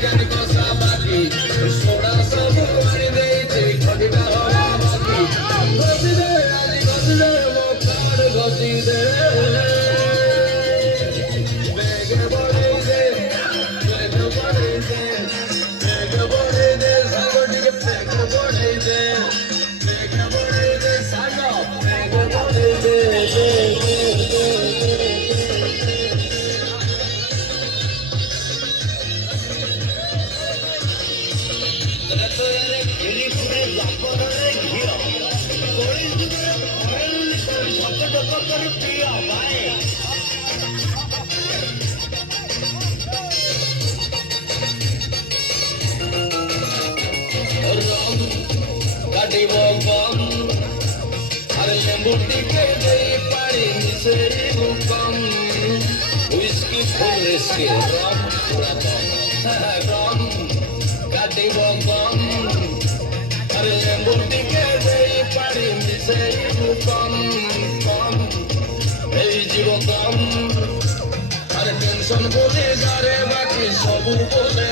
জ্ঞান কষা বাকি সোনা সব মারি ଦେଇଛି ଖଟିଟା ହବା ବାକି ଘଷି ଦେ ଆଜି ଘଷି ଦେ ମୋ କାର୍ଡ ଘଷି ଦେ ବେଗ ବଢେଇ ଦେ ବେଗ ବଢେଇ ଦେ ବେଗ ବଢେଇ ଦେ ସାଙ୍ଗ ଟିକେ ବେଗ ବଢେଇ ଦେ ବେଗ ବଢେଇ ଦେ ସାଙ୍ଗ ବେଗ ବଢେଇ ଦେ କାଟିବ କମ୍ ଆରେ ଲେମ୍ବୁ ଟିକେ ଦେଇ ପାଣି ମିଶେଇବୁ କମ୍ ହୁଇସ୍କି ଫୁଲ୍ ରିସ୍କି ରମ୍ ପୁରା କମ୍ ରମ୍ କାଟିବ କମ୍ ଆରେ ଲେମ୍ବୁ ଟିକେ ଦେଇ ପାଣି ମିଶେଇବୁ କମ୍ କମ୍ ହେଇଯିବ କମ୍ ଆରେ ଟେନସନ୍ ବୋଲି ଘରେ ବାକି ସବୁ ବୋଲେ